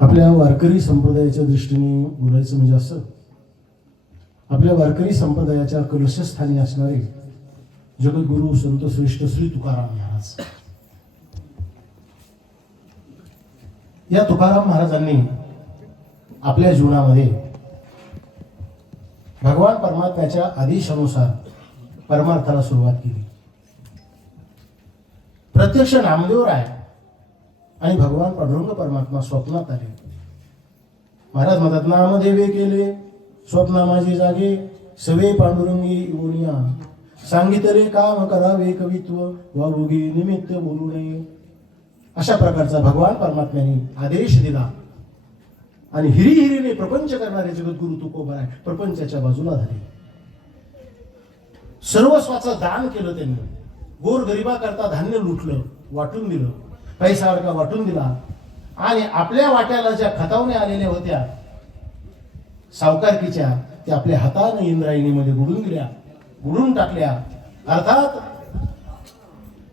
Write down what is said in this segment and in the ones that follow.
आपल्या वारकरी संप्रदायाच्या दृष्टीने बोलायचं म्हणजे असं, आपल्या वारकरी संप्रदायाच्या कलशस्थानी असणारे जगद्गुरु संत श्रेष्ठ श्री तुकाराम महाराज, या तुकाराम महाराजांनी आपल्या जीवनामध्ये भगवान परमात्म्याच्या आदेशानुसार परमार्थाला सुरुवात केली. प्रत्यक्ष नामदेव राय आणि भगवान पांडुरंग परमात्मा स्वप्नात आले. महाराज म्हणतात, नामदेवे केले स्वप्ना माझे जागे, सवे पांडुरंगी ओनिया, सांगितले काम करावे कवित्व, वावुगी निमित्त बोलू नये. अशा प्रकारचा भगवान परमात्म्याने आदेश दिला आणि हिरीने प्रपंच करणारे जगद्गुरु तुकोबराय प्रपंचाच्या बाजूला झाले. सर्वस्वाचं दान केलं त्यांनी. गोर गरिबा करता धान्य लुटलं, वाटून दिलं, पैसा अडका वाटून दिला आणि आपल्या वाट्याला ज्या खतावणे आलेल्या होत्या सावकारकीच्या, त्या आपल्या हाताने इंद्रायणीमध्ये बुडून दिल्या, बुडून टाकल्या. अर्थात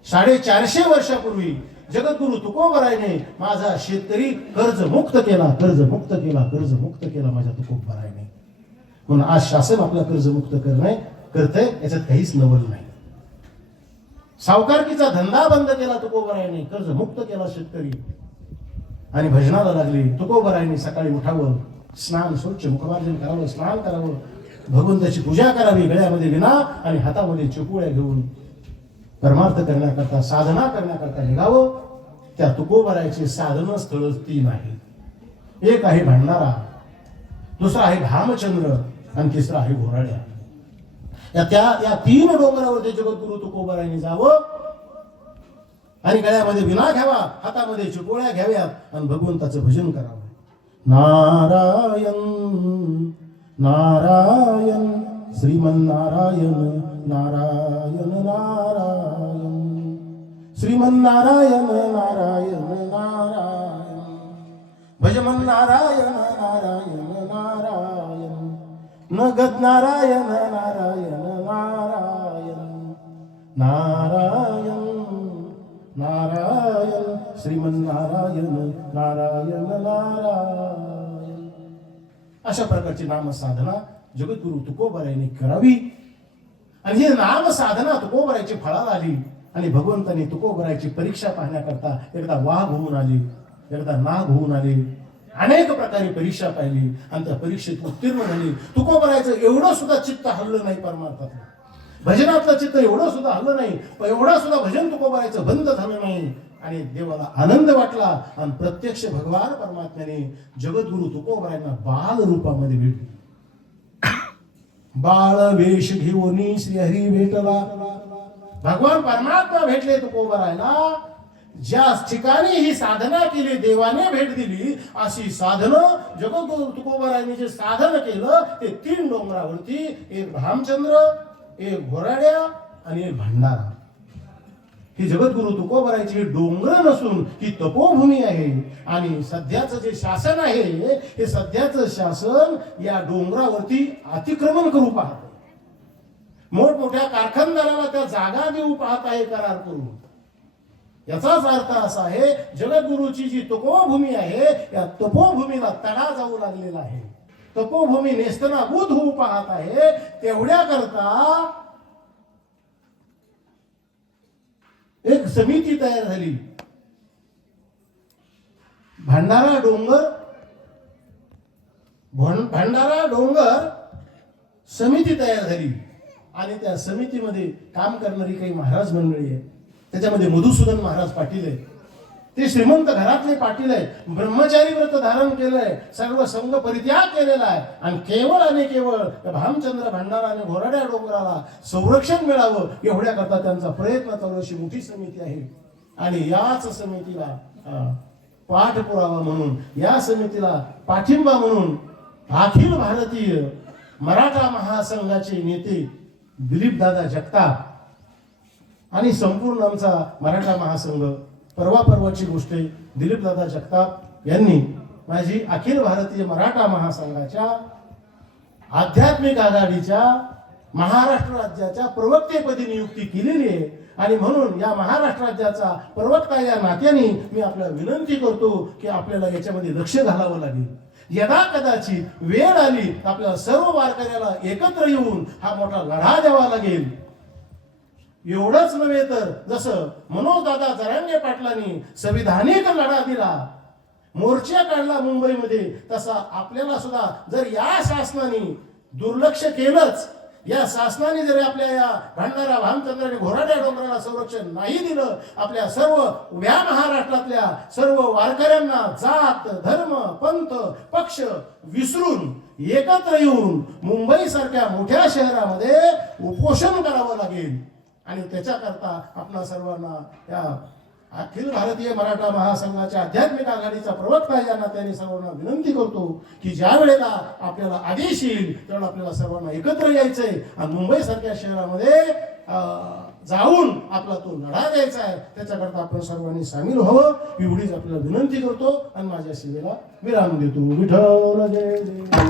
450 वर्षापूर्वी जगद्गुरु तुकोबरायने माझा शेतकरी कर्जमुक्त केला, कर्जमुक्त केला, कर्जमुक्त केला माझ्या तुकोबरायने. म्हणून आज शासन आपला कर्जमुक्त करतंय, याच्यात काहीच नवल नाही. सावकारकीचा धंदा बंद केला तुकोबरायने, कर्जमुक्त केला शेतकरी आणि भजनाला लागली. तुकोबरायने सकाळी उठावं, स्नान, स्वच्छ मुखमार्जन करावं, स्नान करावं, भगवंताची पूजा करावी, गळ्यामध्ये विना आणि हातामध्ये चिपुळ्या घेऊन परमार्थ करण्याकरता, साधना करण्याकरता निघावं. त्या तुकोबरायचे साधन स्थळ 3 आहेत. एक आहे भंडारा, दुसरा आहे भामचंद्र आणि तिसरा आहे घोराड्या. या 3 डोंगरावर जगद्गुरु तुकोबरायने जावं आणि गळ्यामध्ये विना घ्यावा, हातामध्ये चिपोळ्या घ्याव्यात आणि भगवंताचं भजन करावं. नारायण नारायण श्रीमन्नारायण नारायण नारायण श्रीमन्नारायण नारायण नारायण भजमन नारायण नारायण नारायण नगद नारायण नारायण नारायण नारायण नारायण श्रीमन्नारायण नारायण नारायण. अशा प्रकारची नाम साधना जगद्गुरु तुकोबरायने करावी आणि ही नाम साधना तुकोबरायची फळाला आली आणि भगवंताने तुकोबरायची परीक्षा पाहण्याकरता एकदा वाघ होऊन आली, एकदा नाग होऊन आले, अनेक प्रकारे परीक्षा पाहिली आणि त्या परीक्षेत उत्तीर्ण झाली. तुकोबरायचं एवढं सुद्धा चित्त हल्लं नाही परमार्थात, भजनातलं चित्त एवढं सुद्धा हल्लं नाही, एवढा सुद्धा भजन तुकोबरायचं बंद झालं नाही आणि देवाला आनंद वाटला आणि प्रत्यक्ष भगवान परमात्म्याने जगद्गुरु तुकोबरायांना बाल रूपामध्ये भेटले. बाळ वेश घेऊन श्रीहरी भेटला. भगवान परमात्मा भेटले तुकोबरायला. ज्या ठिकाणी ही साधना केली, देवाने भेट दिली, अशी साधनं जगद्गुरु तुकोबरायांनी जे साधन केलं ते 3 डोंगरावरती, एक भामचंद्र, एक घोराड्या आणि एक भंडारा. ही जगद्गुरु तुकोबरायची डोंगर नसून ही तपोभूमी आहे आणि सध्याचं जे शासन आहे हे सध्याचं शासन या डोंगरावरती अतिक्रमण करू पाहत, मोठमोठ्या कारखानदाराला त्या जागा देऊ पाहत आहे करार करून. याचाच अर्थ असा आहे, जगद्गुरूची जी तपोभूमी आहे या तपोभूमीला तडा जाऊ लागलेला आहे. तपोभूमी नेस्तनाबूत होऊ पाहत आहे. तेवढ्या करता एक समिती तयार झाली. भंडारा डोंगर समिती तयार झाली आणि त्या समितीमध्ये काम करणारी काही महाराज मंडळी आहे. त्याच्यामध्ये मधुसूदन महाराज पाटील आहे. ते श्रीमंत घरातले पाटील आहे. ब्रह्मचारी व्रत धारण केलंय, सर्व संघ परित्याग केलेला आहे आणि केवळ आणि केवळ भामचंद्र, भंडारा आणि घोराड्या डोंगराला संरक्षण मिळावं एवढ्या करता त्यांचा प्रयत्न चालू. अशी मोठी समिती आहे आणि याच समितीला पाठपुरावा म्हणून, या समितीला पाठिंबा म्हणून अखिल भारतीय मराठा महासंघाचे नेते दिलीपदादा जगताप आणि संपूर्ण आमचा मराठा महासंघ, परवाची गोष्ट आहे, दिलीपदादा जगताप यांनी माझी अखिल भारतीय मराठा महासंघाच्या आध्यात्मिक आघाडीच्या महाराष्ट्र राज्याच्या प्रवक्तेपदी नियुक्ती केलेली आहे आणि म्हणून या महाराष्ट्र राज्याचा प्रवक्ता या नात्याने मी आपल्याला विनंती करतो की आपल्याला याच्यामध्ये लक्ष घालावं लागेल. यदा कदाचित वेळ आली आपल्याला सर्व वारकऱ्याला एकत्र येऊन हा मोठा लढा द्यावा लागेल. एवढंच नव्हे तर जसं मनोजदादा जरांगे पाटलांनी संविधानिक लढा दिला, मोर्चा काढला मुंबईमध्ये, तसा आपल्याला सुद्धा जर या शासनाने दुर्लक्ष केलंच, या शासनाने जर आपल्या या भंडारा भामचंद्र आणि घोराड्या डोंगराला संरक्षण नाही दिलं, आपल्या सर्व उभ्या महाराष्ट्रातल्या सर्व वारकऱ्यांना जात धर्म पंथ पक्ष विसरून एकत्र येऊन मुंबई सारख्या मोठ्या शहरामध्ये उपोषण करावं लागेल. आणि त्याच्याकरता आपणा सर्वांना या अखिल भारतीय मराठा महासंघाच्या आध्यात्मिक आघाडीचा प्रवक्ता या नात्याने सर्वांना विनंती करतो की ज्या वेळेला आपल्याला आदेश येईल त्यावेळेला आपल्याला सर्वांना एकत्र यायचंय आणि मुंबई सारख्या शहरामध्ये जाऊन आपला तो लढा द्यायचा आहे. त्याच्याकरता आपण सर्वांनी सामील व्हावं एवढीच आपल्याला विनंती करतो आणि माझ्या सेवेला विराम देतो. विठ्ठल जय जय.